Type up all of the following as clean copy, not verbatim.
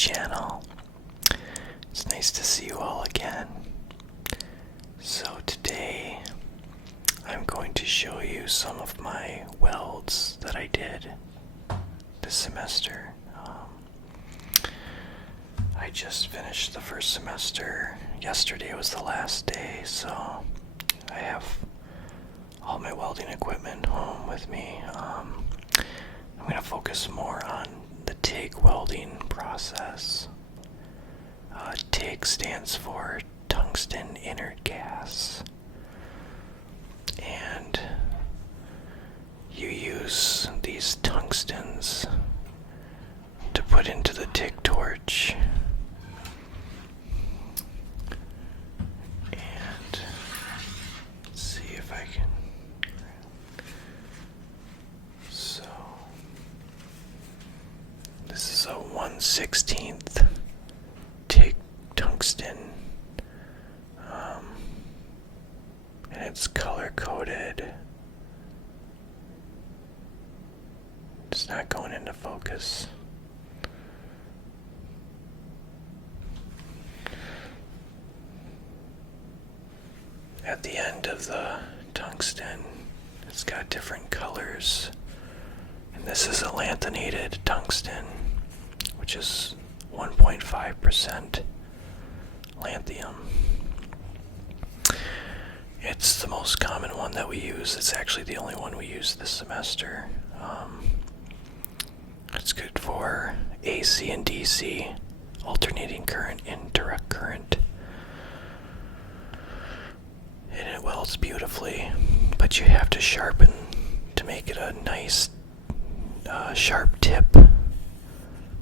channel. It's nice to see you all again. So today I'm going to show you some of my welds that I did this semester. I just finished the first semester. Yesterday was the last day, so I have all my welding equipment home with me. I'm going to focus more on the TIG welding process. TIG stands for tungsten inert gas, and you use these tungstens to put into the TIG torch, and let's see if I can. So this is a 1/16 TIG tungsten, and it's color coded. It's not going into focus. At the end of the tungsten, it's got different colors, and this is a lanthanated tungsten, which is 1.5% lanthanum. It's the most common one that we use. It's actually the only one we use this semester. It's good for AC and DC, alternating current and direct current. And it welds beautifully, but you have to sharpen to make it a nice sharp tip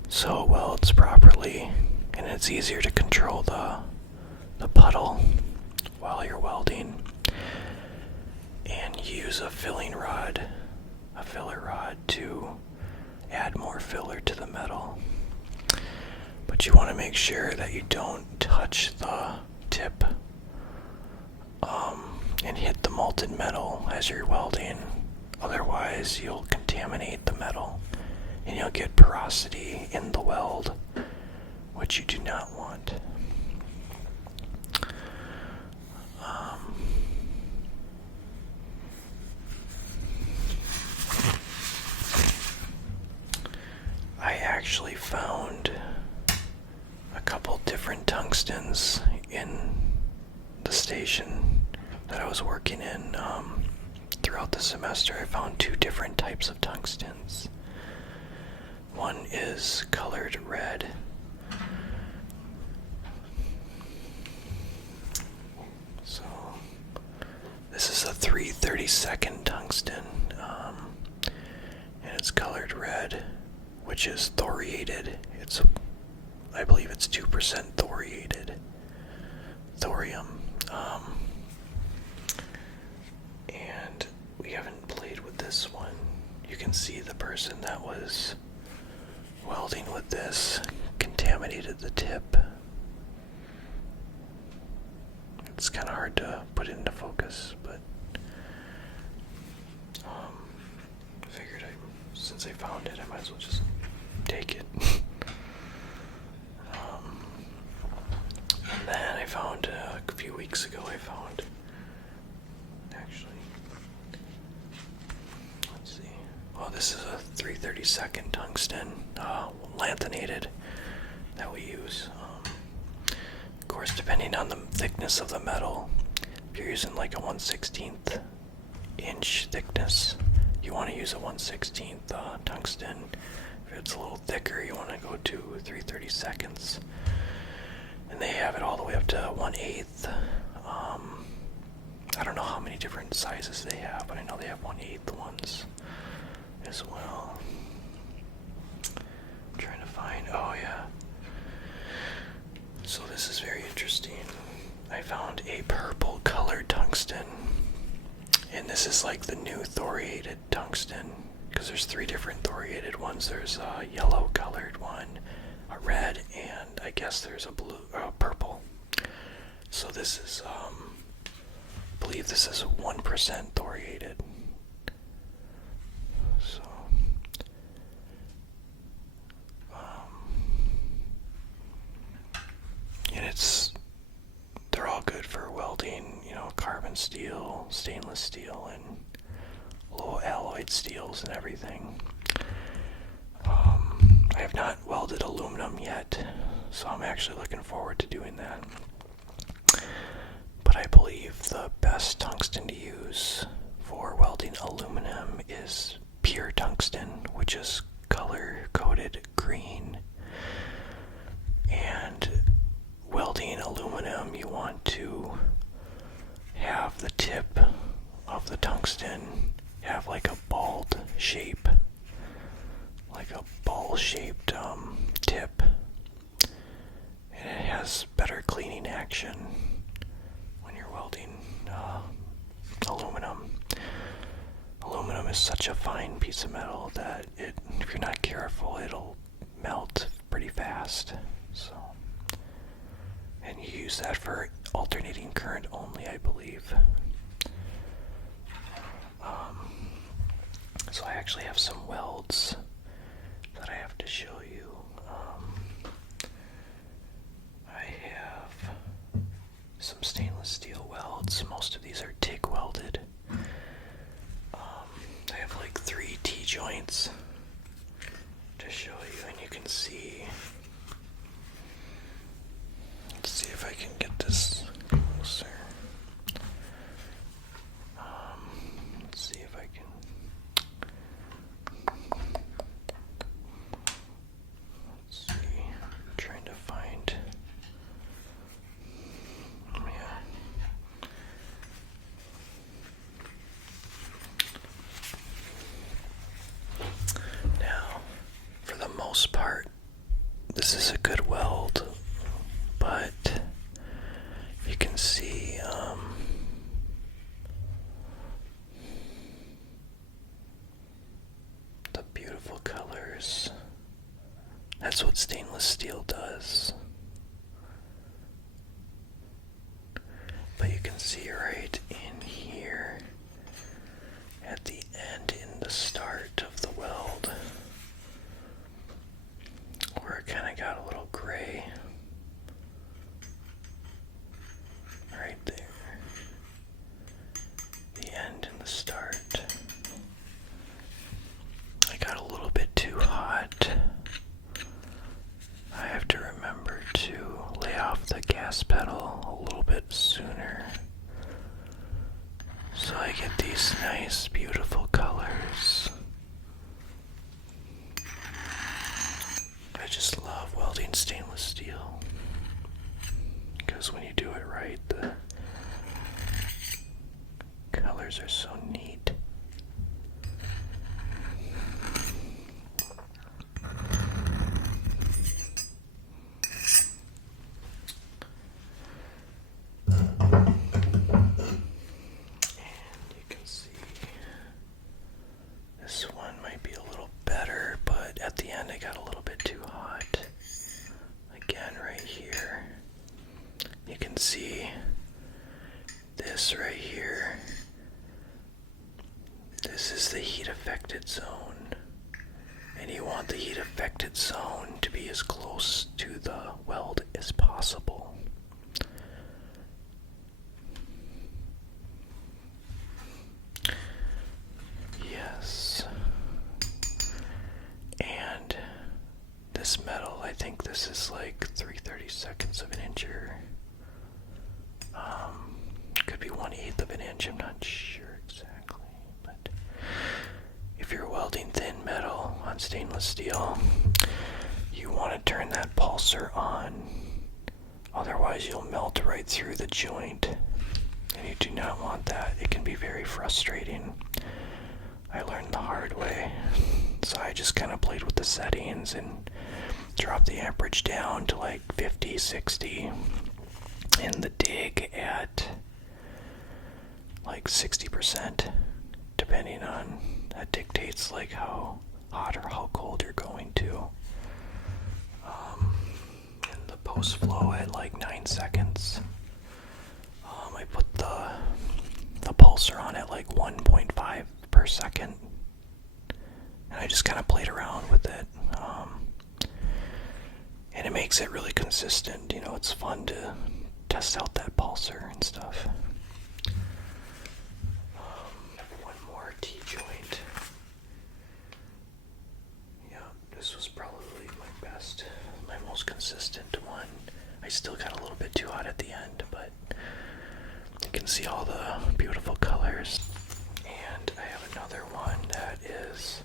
so it welds properly, and it's easier to control the puddle while you're welding. And you use a filler rod to add more filler to the metal. But you want to make sure that you don't touch the tip and hit the molten metal as you're welding. Otherwise, you'll contaminate the metal and you'll get porosity in the weld, which you do not want. I actually found a couple different tungstens in the station that I was working in. Throughout the semester, I found two different types of tungstens. One is colored red. So this is a 3/32 tungsten, and it's colored red, which is thoriated. I believe it's 2% thorium. And we haven't played with this one. You can see the person that was welding with this contaminated the tip. It's kind of hard to put into focus, but I figured since I found it, I might as well just take it. And then I found a few weeks ago, this is a 3/32 tungsten, lanthanated, that we use. Of course, depending on the thickness of the metal, if you're using like a 1/16 inch thickness, you want to use a 1/16 tungsten. If it's a little thicker, you want to go to 3/32. And they have it all the way up to 1/8. I don't know how many different sizes they have, but I know they have 1/8 ones as well. I'm trying to find, oh yeah. So this is very interesting. I found a purple colored tungsten, and this is like the new thoriated tungsten, because there's three different thoriated ones. There's a yellow colored one, a red, and I guess there's a blue, purple. So this is, I believe this is 1% thoriated. So, steel, stainless steel, and low alloyed steels and everything. I have not welded aluminum yet, so I'm actually looking forward to doing that. But I believe the best tungsten to use for welding aluminum is pure tungsten, which is color-coded green. And welding aluminum, you want to have the tip of the tungsten have like a bald shape, like a ball-shaped tip, and it has better cleaning action when you're welding aluminum. Aluminum is such a fine piece of metal that if you're not careful, it'll melt pretty fast. So, and you use that for alternating current only, I believe. So I actually have some welds that I have to show you. I have some stainless steel welds. Most of these are TIG welded. I have like 3 T-joints to show you, and you can see. Let's see if I can get this closer. Let's see if I can. Let's see. I'm trying to find. Now, for the most part, this is a good weld, but you can see the beautiful colors. That's what stainless steel does. But you can see right in here at the end, in the start of the weld, where it kind of got a little gray. Right there. The end and the start. I got a little bit too hot. I have to remember to lay off the gas pedal a little bit sooner, so I get these nice, beautiful colors. I just love welding stainless steel, because when you do it right, the colors are so neat. At the end, I got a little bit too hot. Again, right here, you can see this right here. This is the heat affected zone, and you want the heat affected zone to be as close to the weld as possible. Yes. And this metal, I think this is like 3/32 of an inch, or could be 1/8 of an inch, I'm not sure exactly. But if you're welding thin metal on stainless steel, you want to turn that pulser on, otherwise you'll melt right through the joint, and you do not want that. It can be very frustrating. I learned the hard way. So I just kind of played with the settings and dropped the amperage down to like 50, 60, and the dig at like 60%, depending on, that dictates like how hot or how cold you're going to. And the post flow at like 9 seconds. I put the pulsar on at like 1.5 per second, and I just kind of played around with it, and it makes it really consistent. You know, it's fun to test out that pulsar and stuff. consistent one. I still got a little bit too hot at the end, but you can see all the beautiful colors. And I have another one that is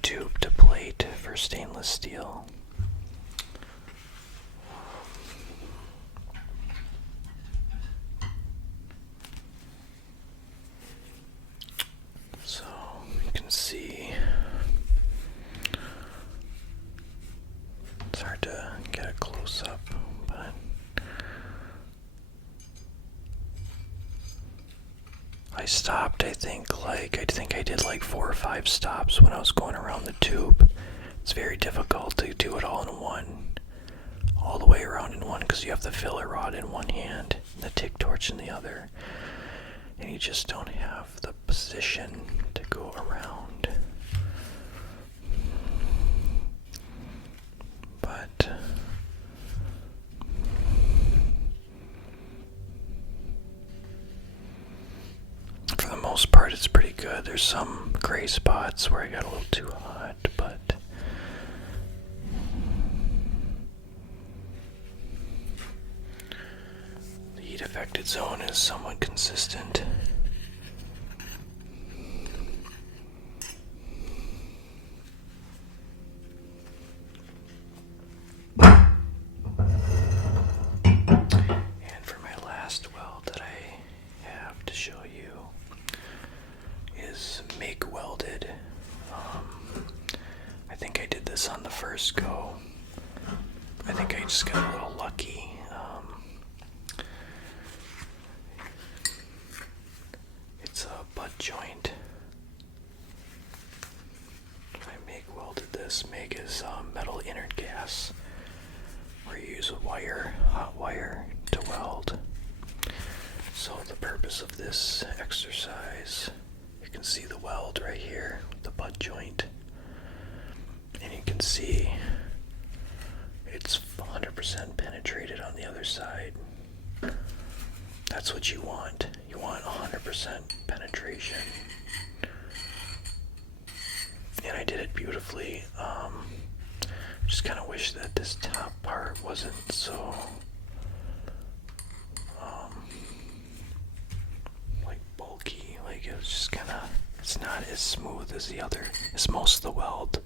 tube to plate for stainless steel. So you can see it's hard to get a close up, but I stopped, I think I did like 4 or 5 stops when I was going around the tube. It's very difficult to do it all in one, all the way around in one, because you have the filler rod in one hand and the TIG torch in the other, and you just don't have the position to go around. But for the most part, it's pretty good. There's some gray spots where I got a little too hot, but the heat affected zone is somewhat consistent. And for my last weld that I have to show you is MIG welded. I think I did this on the first go. I think I just got a little lucky. It's a butt joint. I MIG welded this. MIG is metal inert gas, where you use a wire, hot wire, to weld. So the purpose of this exercise, you can see the weld right here, the butt joint, and you can see it's 100% penetrated on the other side. That's what you want. You want 100% penetration. And I did it beautifully. Just kind of wish that this top part wasn't so like bulky. Like it was just kind of, it's not as smooth as most of the weld,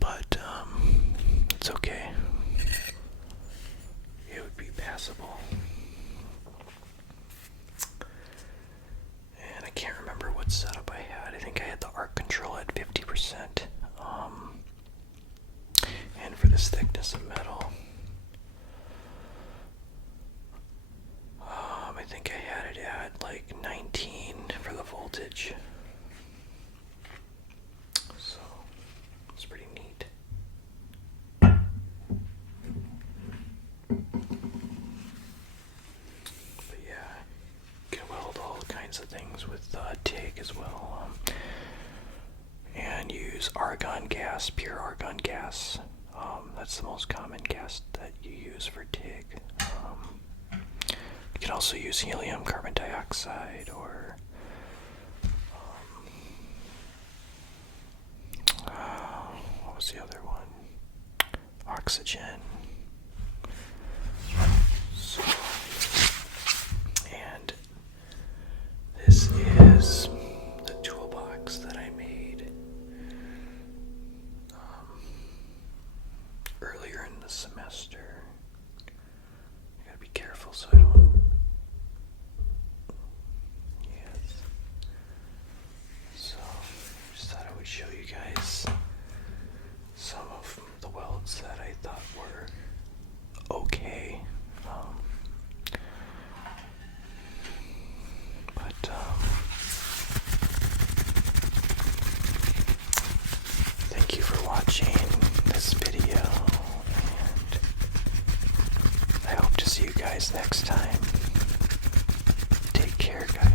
but it's okay. It would be passable. And I can't remember what setup I had. I think I had the arc control at 50%. And for this thickness of metal, I think I had it at like 19 for the voltage. So it's pretty neat. But yeah, you can weld all kinds of things with TIG as well. And use argon gas, pure argon gas. That's the most common gas that you use for TIG. You can also use helium, carbon dioxide, or what was the other one? Oxygen. So, and this is the toolbox that I made earlier in the semester. I gotta be careful so I don't. Yes. So, just thought I would show you guys some of the welds that I thought were okay. But thank you for watching this video, and I hope to see you guys next time. Take care, guys.